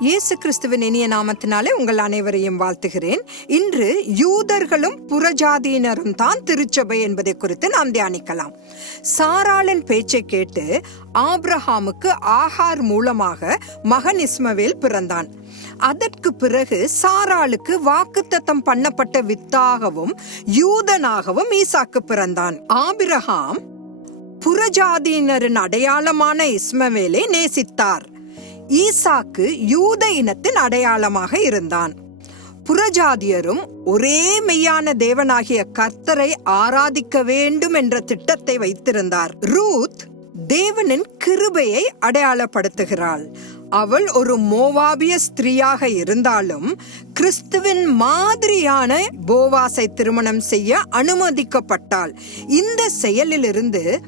இயேசு கிறிஸ்துவின் இனிய நாமத்தினாலே உங்கள் அனைவரையும் வாழ்த்துகிறேன். இன்று யூதர்களும் புறஜாதியினரும் தான் திருச்சபை என்பதை குறித்து நாம் தியானிக்கலாம். சாராளின் பேச்சை கேட்டு ஆப்ரஹாமுக்கு ஆகார் மூலமாக மகன் இஸ்மவேல் பிறந்தான். அதற்கு பிறகு சாராளுக்கு வாக்குத்தத்தம் பண்ணப்பட்ட வித்தாகவும் யூதனாகவும் ஈசாக்கு பிறந்தான். ஆபிரஹாம் புறஜாதியினரின் அடையாளமான இஸ்மவேலை நேசித்தார். ஈசாக்கு யூத இனத்தின் அடையாளமாக இருந்தான். புறஜாதியரும் ஒரே மெய்யான தேவனாகிய கர்த்தரை ஆராதிக்க வேண்டும் என்ற திட்டத்தை வைத்திருந்தார். ரூத் தேவனின் கிருபையை அடையாளப்படுத்துகிறாள். அவள் ஒரு மோவாபிய ஸ்திரீயாக இருந்தாலும் கிறிஸ்துவின் மாதிரியான போவாசை திருமணம் செய்ய அனுமதிக்கப்பட்டாள். இந்த செயலிலிருந்து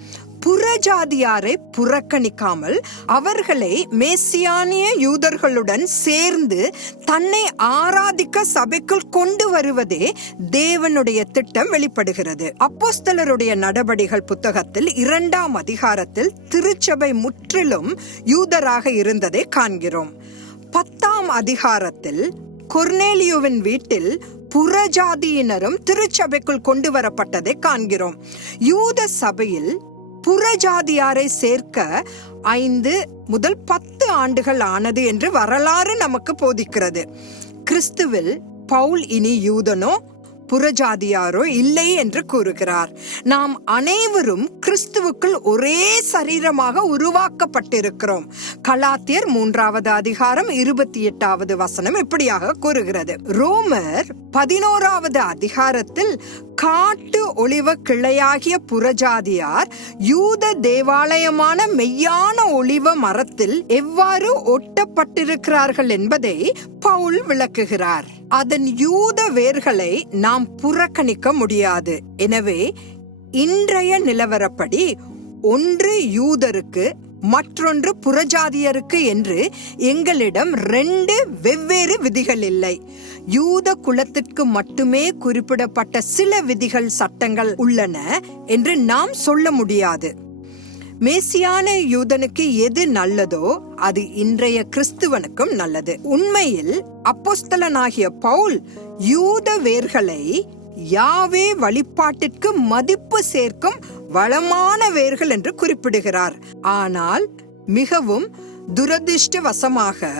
புறஜாதியாரை புறக்கணிக்காமல் அவர்களை மேசியானிய யூதர்களுடன் சேர்ந்து தன்னை ஆராதிக்க சபைக்குள் கொண்டு வருவதே தேவனுடைய திட்டம் வெளிப்படுகிறது. அப்போஸ்தலருடைய நடபடிகள் புத்தகத்தில் இரண்டாம் அதிகாரத்தில் திருச்சபை முற்றிலும் யூதராக இருந்ததை காண்கிறோம். பத்தாம் அதிகாரத்தில் கொர்னேலியோவின் வீட்டில் புறஜாதியினரும் திருச்சபைக்குள் கொண்டு வரப்பட்டதை காண்கிறோம். யூத சபையில் புறஜாதியாரை சேர்க்க ஐந்து முதல் பத்து ஆண்டுகள் ஆனது என்று வரலாறு நமக்கு போதிக்கிறது. கிறிஸ்துவில் பவுல் இனி யூதனோ புறஜாதியாரோ இல்லை என்று கூறுகிறார். நாம் அனைவரும் கிறிஸ்துவுக்குள் ஒரே சரீரமாக உருவாக்கப்பட்டிருக்கிறோம். கலாத்தியர் மூன்றாவது அதிகாரம் இருபத்தி எட்டாவது வசனம் இப்படியாக கூறுகிறது. ரோமர் பதினோராவது அதிகாரத்தில் காட்டு ஒளிவ கிளையாகிய புறஜாதியார் யூத தேவாலயமான மெய்யான ஒளிவ மரத்தில் எவ்வாறு ஒட்டப்பட்டிருக்கிறார்கள் என்பதை பவுல் விளக்குகிறார். அதன் யூத வேர்களை நாம் புறக்கணிக்க முடியாது. எனவே இன்றைய நிலவரப்படி ஒன்று யூதருக்கு மற்றொன்று புறஜாதியருக்கு என்று எங்களிடம் ரெண்டு வெவ்வேறு விதிகள் இல்லை. யூத குலத்திற்கு மட்டுமே குறிப்பிடப்பட்ட சில விதிகள் சட்டங்கள் உள்ளன என்று நாம் சொல்ல முடியாது. மேசியான யூதனுக்கு எது நல்லதோ அது இன்றைய கிறிஸ்துவனுக்கும் நல்லது. உண்மையில் அப்போஸ்தலனாகிய பவுல் யூத வேர்களை யாவே வழிபாட்டிற்கு மதிப்பு சேர்க்கும் வளமான வேர்கள் என்று குறிப்பிடுகிறார். ஆனால் மிகவும் துரதிர்ஷ்டவசமாக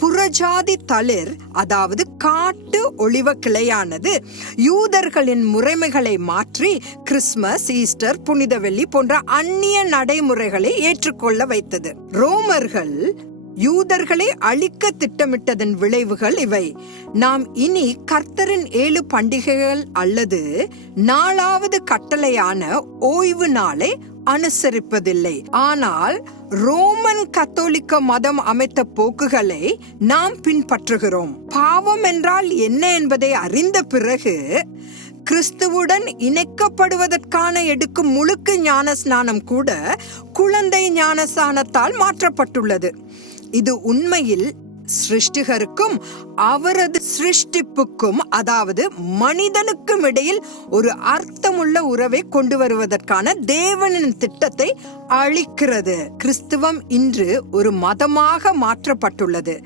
புறஜாதி தளிர் அதாவது காட்டு ஒளிவ கிளையானது யூதர்களின் முறைமைகளை மாற்றி கிறிஸ்மஸ் ஈஸ்டர் புனித வெள்ளி போன்ற அந்நிய நடைமுறைகளை ஏற்றுக்கொள்ள வைத்தது. ரோமர்கள் யூதர்களை அழிக்க திட்டமிட்டதன் விளைவுகள் இவை. நாம் இனி கர்த்தரின் ஏழு பண்டிகைகள் அல்லது நாலாவது கட்டளையான ஓய்வு நாளை அனுசரிப்பதில்லை. ஆனால் ரோமன் கத்தோலிக்க மதம் அமைத்த போக்குகளை நாம் பின்பற்றுகிறோம். பாவம் என்றால் என்ன என்பதை அறிந்த பிறகு கிறிஸ்துவுடன் இணைக்கப்படுவதற்கான எடுக்கும் முழுக்கு ஞான ஸ்நானம் கூட குழந்தை ஞானஸ்நானத்தால் மாற்றப்பட்டுள்ளது. இது உண்மையில் சிருஷ்டிகருக்கும் அவரது சிருஷ்டிப்புக்கும் அதாவது மனிதனுக்கும் இடையில் ஒரு அர்த்தமுள்ள உறவை கொண்டு வருவதற்கான தேவனின் திட்டத்தை அளிக்கிறது. கிறிஸ்துவம் இன்று ஒரு மதமாக மாற்றப்பட்டுள்ளது.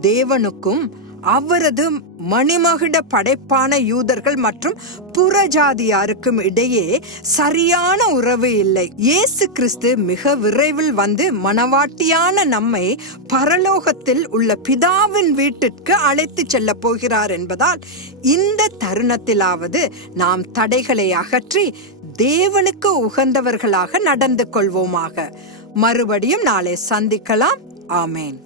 தேவனுக்கும் அவரது மணிமகுட படைப்பான யூதர்கள் மற்றும் புறஜாதியாருக்கும் இடையே சரியான உறவு இல்லை. இயேசு கிறிஸ்து மிக விரைவில் வந்து மனவாட்டியான நம்மை பரலோகத்தில் உள்ள பிதாவின் வீட்டிற்கு அழைத்து செல்ல போகிறார் என்பதால் இந்த தருணத்திலாவது நாம் தடைகளை அகற்றி தேவனுக்கு உகந்தவர்களாக நடந்து கொள்வோமாக. மறுபடியும் நாளை சந்திக்கலாம். ஆமேன்.